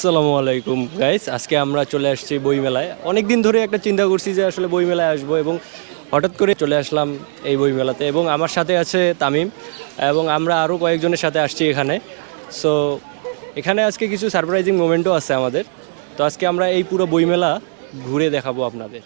আসসালামু আলাইকুম গাইস, আজকে আমরা চলে আসছি বইমেলায়। অনেক দিন ধরে একটা চিন্তা করছি যে আসলে বইমেলায় আসবো, এবং হঠাৎ করে চলে আসলাম এই বইমেলাতে। এবং আমার সাথে আছে তামিম, এবং আমরা আরও কয়েকজনের সাথে আসছি এখানে। সো এখানে আজকে কিছু সারপ্রাইজিং মোমেন্টও আছে আমাদের। তো আজকে আমরা এই পুরো বইমেলা ঘুরে দেখাবো আপনাদের।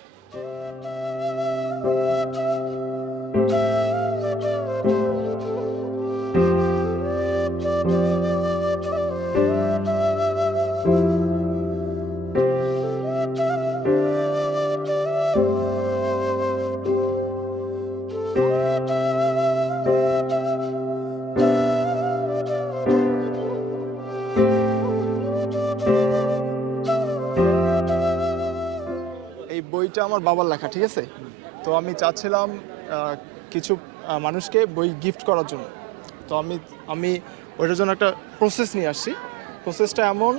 এই বইটা আমার বাবার লেখা, ঠিক আছে? তো আমি চাচ্ছিলাম কিছু মানুষকে বই গিফট করার জন্য। তো আমি আমি ওইটার জন্য একটা প্রসেস নিয়ে আসছি। প্রসেসটা এমন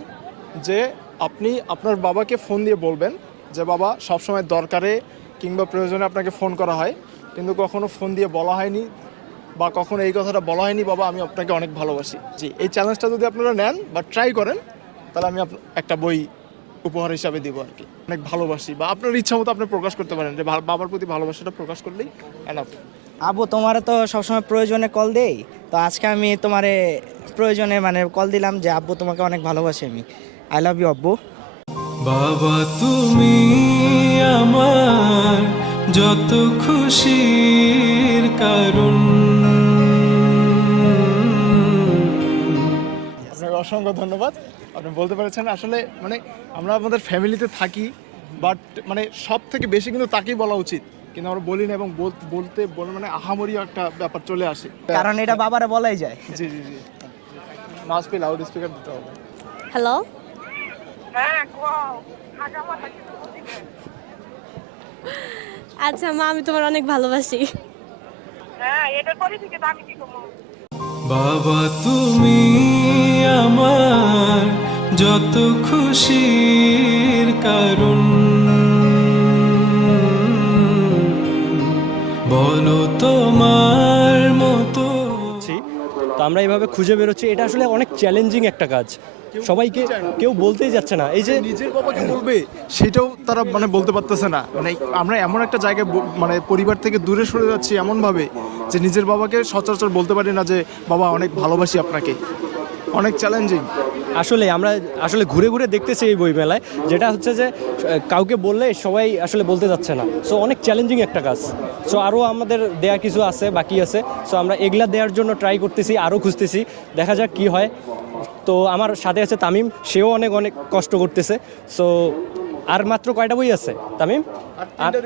যে আপনি আপনার বাবাকে ফোন দিয়ে বলবেন যে বাবা, সবসময় দরকারে কিংবা প্রয়োজনে আপনাকে ফোন করা হয়, কিন্তু কখনো ফোন দিয়ে বলা হয়নি বা কখনো এই কথাটা বলা হয়নি, বাবা আমি আপনাকে অনেক ভালোবাসি। জি, এই চ্যালেঞ্জটা যদি আপনারা নেন বা ট্রাই করেন, তাহলে আমি একটা বই উপহার হিসাবে দিব আর কি। অনেক ভালোবাসি বা আপনার ইচ্ছা মতো আপনি প্রকাশ করতে পারেন যে বাবার প্রতি ভালোবাসাটা প্রকাশ করলেই এনাফ। আব্বু তোমারে তো সবসময় প্রয়োজনে কল দেই, তো আজকে আমি তোমারে প্রয়োজনে কল দিলাম যে আব্বু তোমাকে অনেক ভালোবাসি আমি। আই লাভ ইউ আব্বু। বাবা তুমি আমার যত খুশির কারণ। আপনাকে অসংখ্য ধন্যবাদ। আপনি বলতে পেরেছেন আসলে আমরা আমাদের ফ্যামিলিতে থাকি, বাট সব থেকে বেশি কিন্তু তাকেই বলা উচিত, কিন্তু আমরা বলি না, এবং বলতে আহামরি একটা ব্যাপার চলে আসে, কারণ এটা বাবারে বলাই যায়। জি জি জি। মাস্ট বি লাউড স্পিকার দিতে হবে। হ্যালো, আচ্ছা মা, আমি তোমার অনেক ভালোবাসি। বাবা তুমি আমার যত খুশির কারণ। বলো তোমার মতো। তো আমরা এইভাবে খুঁজে বেরোচ্ছি, এটা আসলে অনেক চ্যালেঞ্জিং একটা কাজ। সবাইকে কেউ বলতেই যাচ্ছে না। এই যে নিজের বাবাকে বলবে সেটাও তারা বলতে পারতেছে না। আমরা এমন একটা জায়গায় পরিবার থেকে দূরে সরে যাচ্ছি এমনভাবে যে নিজের বাবাকে সচরাচর বলতে পারি না যে বাবা অনেক ভালোবাসি আপনাকে। অনেক চ্যালেঞ্জিং। আমরা ঘুরে ঘুরে দেখতেছি এই বইমেলায়, যেটা হচ্ছে যে কাউকে বললে সবাই আসলে বলতে যাচ্ছে না। সো অনেক চ্যালেঞ্জিং একটা কাজ। সো আরও আমাদের দেয়া কিছু আছে, বাকি আছে। সো আমরা এগুলা দেওয়ার জন্য ট্রাই করতেছি, আরও খুঁজতেছি, দেখা যাক কি হয়। তো আমার সাথে আছে তামিম, সেও অনেক কষ্ট করতেছে। সো আর মাত্র কয়টা বই আছে তামিম?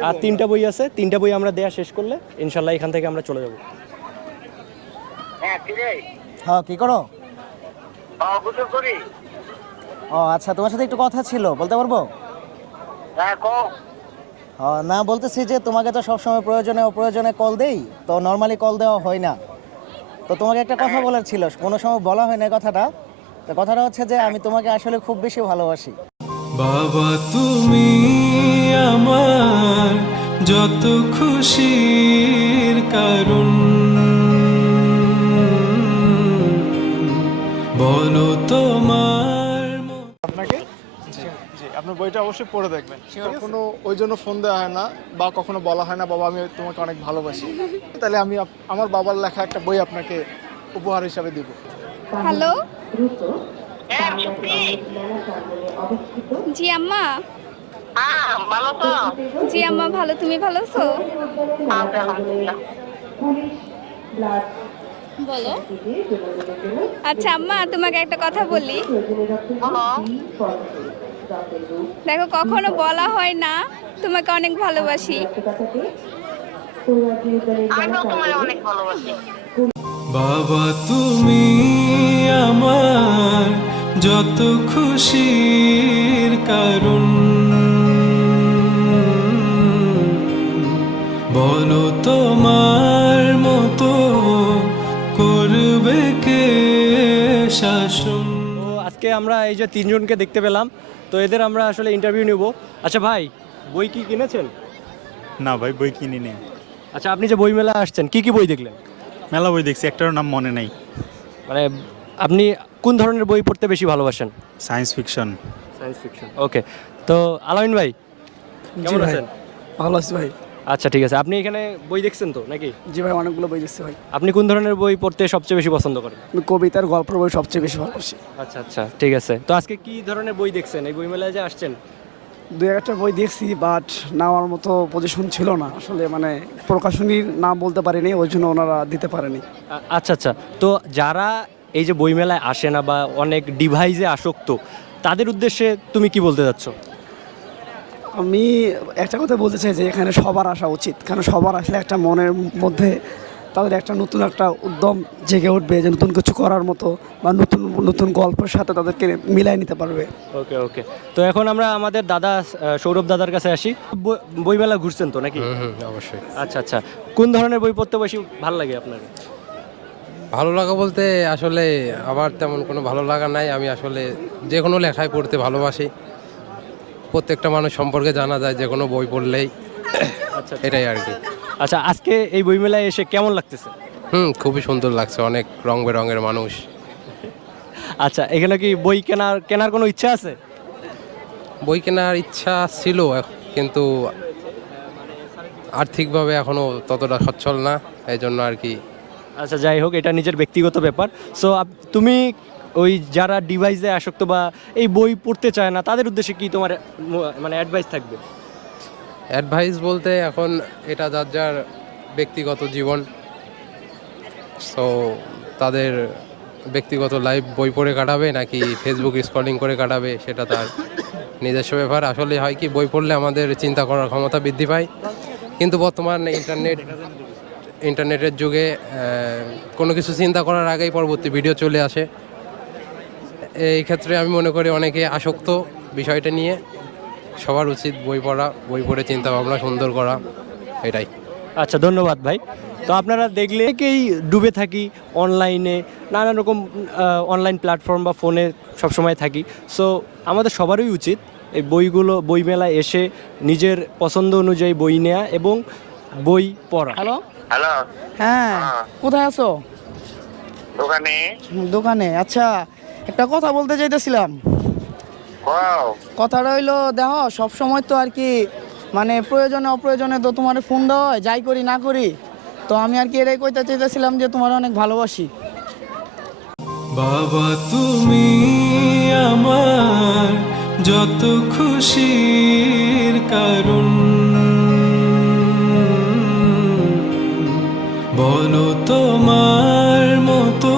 আর 3টা বই আছে। 3টা বই আমরা দেয়া শেষ করলে ইনশাল্লাহ এখান থেকে আমরা চলে যাব। হ্যাঁ, কি করো? ও আচ্ছা, তোমার সাথে একটু কথা ছিল, বলতে পারবো? না, বলতেছি যে তোমাকে তো সবসময় প্রয়োজনে অপ্রয়োজনে কল দেই, তো নর্মালি কল দেওয়া হয় না। তো তোমাকে একটা কথা বলার ছিল, কোনো সময় বলা হয় না কথাটা। তো কথাটা হচ্ছে যে আমি তোমাকে আসলে খুব বেশি ভালোবাসি। বাবা তুমি আমার যত খুশির কারণ। বলো তোমার আপনাকে জি জি, আপনার বইটা অবশ্যই পড়ে দেখবেন। কখনো ওই জন্য ফোন দেওয়া হয় না বা কখনো বলা হয় না বাবা আমি তোমাকে অনেক ভালোবাসি, তাহলে আমি আমার বাবার লেখা একটা বই আপনাকে উপহার হিসাবে দিব। হ্যালো, জি আম্মা। ভালো তো? জি আম্মা ভালো, তুমি ভালো আছো? বলো। আচ্ছা আম্মা, তোমাকে একটা কথা বলি। দেখো, কখনো বলা হয় না তোমাকে অনেক ভালোবাসি। আমিও তোমায় অনেক ভালোবাসি। বাবা তুমি আমার যত খুশির কারণ। বলো তোমার মতো করবে কে শাসন। তো আজকে আমরা এই যে 3জনকে দেখতে পেলাম, তো এদের আমরা আসলে ইন্টারভিউ নেব। আচ্ছা ভাই, বই কি কিনেছেন? না ভাই, বই কিনি নেই। আচ্ছা, আপনি যে বই মেলা আসছেন, কি কি বই দেখলেন? মেলা বই দেখছি, একটারও নাম মনে নাই। মানে আপনি কোন ধরনের বই পড়তে বেশি ভালোবাসেন? Science fiction. Science fiction. Okay, তো আলামিন ভাই কেমন আছেন? ভালো আছি ভাই। আচ্ছা ঠিক আছে, আপনি এখানে বই দেখছেন তো নাকি? জি ভাই, অনেকগুলো বই দেখছি ভাই। আপনি কোন ধরনের বই পড়তে সবচেয়ে বেশি পছন্দ করেন? আমি কবিতার গল্পের বই সবচেয়ে বেশি ভালোবাসি। আচ্ছা আচ্ছা ঠিক আছে, তো আজকে কি ধরনের বই দেখছেন? এই বই মেলায় যে আসছেন। দু একটা বই দেখছি, বাট নেওয়ার মতো পজিশন ছিল না আসলে, মানে প্রকাশনীর নাম বলতে পারিনি, ওই জন্য ওনারা দিতে পারেনি। আচ্ছা আচ্ছা, তো যারা এই যে বই মেলায় আসে না বা অনেক ডিভাইসে আসক্ত, তাদের উদ্দেশ্যে তুমি কি বলতে চাচ্ছ? আমি একটা কথা বলতে চাই যে এখানে সবার আসা উচিত, কারণ সবার আসলে একটা মনের মধ্যে তাদের একটা নতুন একটা উদ্যম জেগে উঠবে, যে নতুন কিছু করার মতো বা নতুন নতুন গল্পের সাথে তাদেরকে মিলাই নিতে পারবে। ওকে ওকে, তো এখন আমরা আমাদের দাদা সৌরভ দাদার কাছে আসি। বইমেলা ঘুরছেন তো নাকি? অবশ্যই। আচ্ছা আচ্ছা, কোন ধরনের বই পড়তে বেশি ভালো লাগে আপনার? ভালো লাগা বলতে আসলে আমার তেমন কোনো ভালো লাগা নাই। আমি আসলে যে কোনো লেখাই পড়তে ভালোবাসি। প্রত্যেকটা মানুষ সম্পর্কে জানা যায় যে কোনো বই পড়লেই, আচ্ছা এটাই আর কি। আচ্ছা, আজকে এই বইমেলায় এসে কেমন লাগতেছে? খুবই সুন্দর লাগছে, অনেক রং বেরঙের মানুষ। আচ্ছা, এখানে কি বই কেনার কোনো ইচ্ছা আছে? বই কেনার ইচ্ছা ছিল, কিন্তু আর্থিকভাবে এখনো ততটা সচ্ছল না, এই জন্য আর কি। আচ্ছা, যাই হোক, এটা নিজের ব্যক্তিগত ব্যাপার। সো তুমি ওই যারা ডিভাইসে আসক্ত বা এই বই পড়তে চায় না, তাদের উদ্দেশ্যে কি তোমার মানে অ্যাডভাইস থাকবে? অ্যাডভাইস বলতে এখন এটা যার যার ব্যক্তিগত জীবন, সো তাদের ব্যক্তিগত লাইফ বই পড়ে কাটাবে নাকি ফেসবুক স্ক্রলিং করে কাটাবে, সেটা তার নিজস্ব ব্যাপার। আসলে হয় কি, বই পড়লে আমাদের চিন্তা করার ক্ষমতা বৃদ্ধি পায়, কিন্তু বর্তমান ইন্টারনেটের যুগে কোনো কিছু চিন্তা করার আগেই পরবর্তী ভিডিও চলে আসে। এই ক্ষেত্রে আমি মনে করি অনেকে আসক্ত বিষয়টা নিয়ে। সবার উচিত বই পড়া, বই পড়ে চিন্তা ভাবনা সুন্দর করা, এটাই। আচ্ছা, ধন্যবাদ ভাই। তো আপনারা দেখলে কেই ডুবে থাকি অনলাইনে, নানান রকম অনলাইন প্ল্যাটফর্ম বা ফোনে সবসময় থাকি। সো আমাদের সবারই উচিত এই বই মেলায় এসে নিজের পছন্দ অনুযায়ী বই নেওয়া এবং বই পড়া। Hello hello. হ্যাঁ, কোথায় আছো? দোকানে। দোকানে। আচ্ছা, একটা কথা বলতে চাইতেছিলাম। ওয়াও। কথাটা হইলো, দেখো সব সময় তো আর কি, মানে প্রয়োজনে অপ্রয়োজনে তো তোমার ফোন দেওয়া হয়, যাই করি না করি। তো আমি আর কি এটাই কইতে চাইতেছিলাম যে তোমার অনেক ভালোবাসি। বাবা তুমি আমার যত খুশির কারণ, বলো তোমার মতো।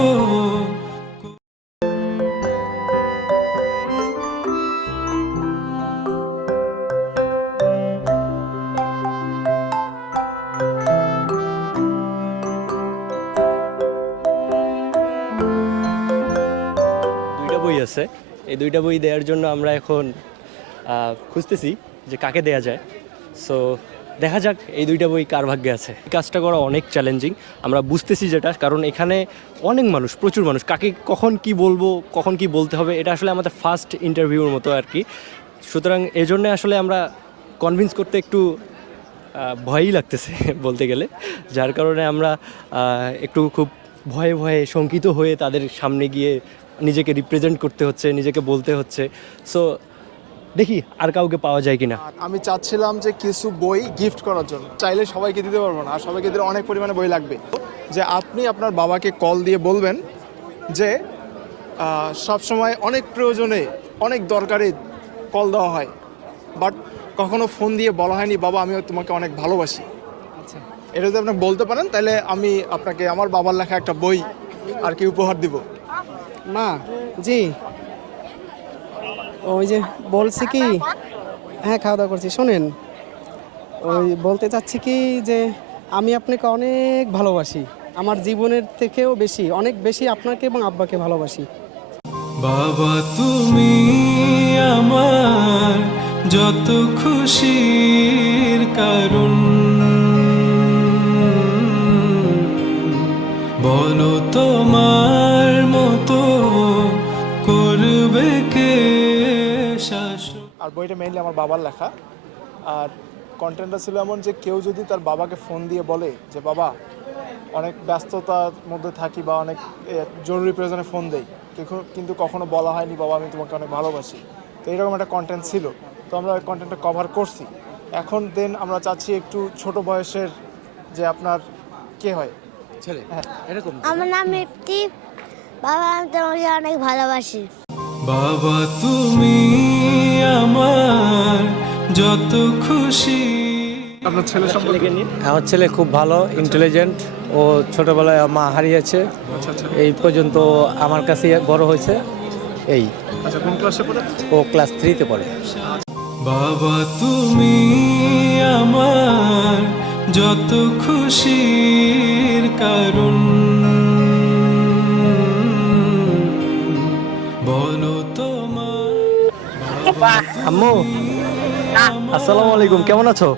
দুইটা বই আছে, এই দুইটা বই দেওয়ার জন্য আমরা এখন খুঁজতেছি যে কাকে দেয়া যায়। সো দেখা যাক এই দুইটা বই কার ভাগ্যে আছে। এই কাজটা করা অনেক চ্যালেঞ্জিং, আমরা বুঝতেছি যেটা, কারণ এখানে অনেক মানুষ, প্রচুর মানুষ, কাকে কখন কি বলবো, কখন কি বলতে হবে, এটা আসলে আমাদের ফার্স্ট ইন্টারভিউর মতো আর কি। সুতরাং এই জন্যে আসলে আমরা কনভিন্স করতে একটু ভয়ই লাগতেছে বলতে গেলে, যার কারণে আমরা একটু খুব ভয়ে ভয়ে শঙ্কিত হয়ে তাদের সামনে গিয়ে নিজেকে রিপ্রেজেন্ট করতে হচ্ছে, নিজেকে বলতে হচ্ছে। সো দেখি আর কাউকে পাওয়া যায় কিনা। আর আমি চাচ্ছিলাম যে কিছু বই গিফট করার জন্য, চাইলে সবাইকে দিতে পারবো না, আর সবাইকে দিলে অনেক পরিমাণে বই লাগবে। যে আপনি আপনার বাবাকে কল দিয়ে বলবেন যে সব সময় অনেক প্রয়োজনে, অনেক দরকারে কল দেওয়া হয়, বাট কখনো ফোন দিয়ে বলা হয়নি বাবা আমি তোমাকে অনেক ভালোবাসি। আচ্ছা, এটা যদি আপনি বলতে পারেন তাহলে আমি আপনাকে আমার বাবার লেখা একটা বই আর কি উপহার দিব। মা জি, ওই যে বলছি কি, হ্যাঁ খাওয়া দাওয়া করছি। শোনেন, ওই বলতে চাচ্ছি কি যে আমি আপনাকে অনেক ভালোবাসি, আমার জীবনের থেকেও বেশি, অনেক বেশি আপনাকে এবং আব্বাকে ভালোবাসি। বাবা তুমি আমার যত খুশির কারণ, বলো তোমার মতো করবে কে শাসন। আর বইটা মেইনলি আমার বাবার লেখা, আর কন্টেন্টটা ছিল এমন যে কেউ যদি তার বাবাকে ফোন দিয়ে বলে যে বাবা অনেক ব্যস্ততার মধ্যে থাকি বা অনেক জরুরি প্রয়োজনে ফোন দেই, কিন্তু কখনো বলা হয়নি বাবা আমি তোমাকে অনেক ভালোবাসি। তো এরকম একটা কন্টেন্ট ছিল, তো আমরা ওই কন্টেন্টটা কভার করছি। এখন দেন আমরা চাচ্ছি একটু ছোট বয়সের যে আপনার কে হয় ছেলে হ্যাঁ এরকম আমার নাম ইফতি। বাবা আমি তোমাকে অনেক ভালোবাসি। বাবা তুমি আমার যত খুশি। আপনার ছেলে সম্পর্কে আমার ছেলে খুব ভালো, ইন্টেলিজেন্ট। ও ছোটবেলায় মা হারিয়েছে, এই পর্যন্ত আমার কাছে বড় হয়েছে। এই আচ্ছা কোন ক্লাসে পড়ে? ও ক্লাস 3-তে পড়ে। বাবা তুমি আমার যত খুশির কারণ, বলো তোমার আম্মু আসসালামু আলাইকুম, কেমন আছো?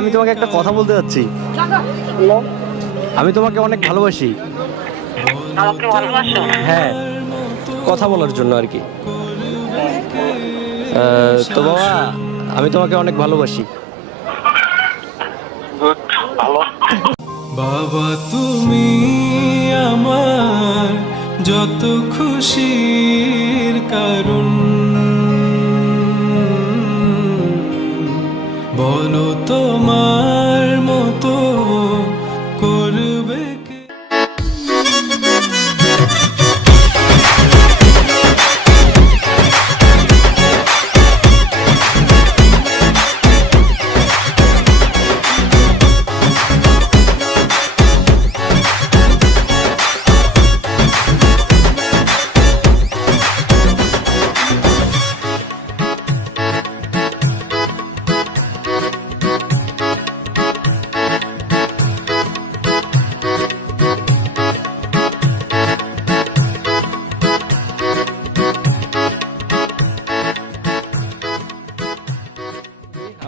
আমি তোমাকে একটা কথা বলতে যাচ্ছি। আমি তোমাকে অনেক ভালোবাসি। হ্যাঁ, কথা বলার জন্য আর কি। তো বাবা আমি তোমাকে অনেক ভালোবাসি। বাবা তুমি আমার যত খুশির কারণ, বলো তোমার মতো করবে কে?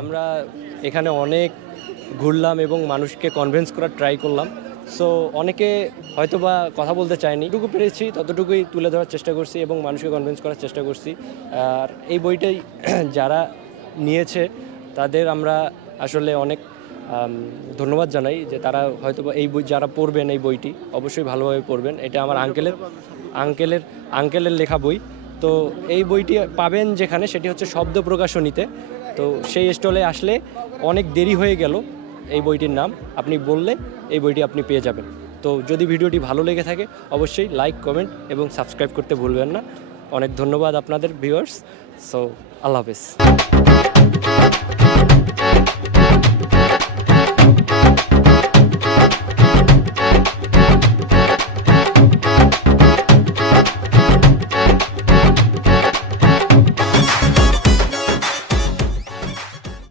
আমরা এখানে অনেক ঘুরলাম এবং মানুষকে কনভিন্স করার ট্রাই করলাম। সো অনেকে হয়তো বা কথা বলতে চায়নি, যতটুকু পেরেছি ততটুকুই তুলে ধরার চেষ্টা করছি এবং মানুষকে কনভিন্স করার চেষ্টা করছি। আর এই বইটাই যারা নিয়েছে তাদের আমরা আসলে অনেক ধন্যবাদ জানাই যে তারা হয়তো বা এই বই যারা পড়বেন এই বইটি অবশ্যই ভালোভাবে পড়বেন। এটা আমার আঙ্কেলের লেখা বই। তো এই বইটি পাবেন যেখানে, সেটি হচ্ছে শব্দ প্রকাশনীতে। তো সেই স্টলে আসলে অনেক দেরি হয়ে গেল, এই বইটির নাম আপনি বললে এই বইটি আপনি পেয়ে যাবেন। তো যদি ভিডিওটি ভালো লেগে থাকে অবশ্যই লাইক, কমেন্ট এবং সাবস্ক্রাইব করতে ভুলবেন না। অনেক ধন্যবাদ আপনাদের ভিউয়ার্স। সো আল্লাহ হাফেজ।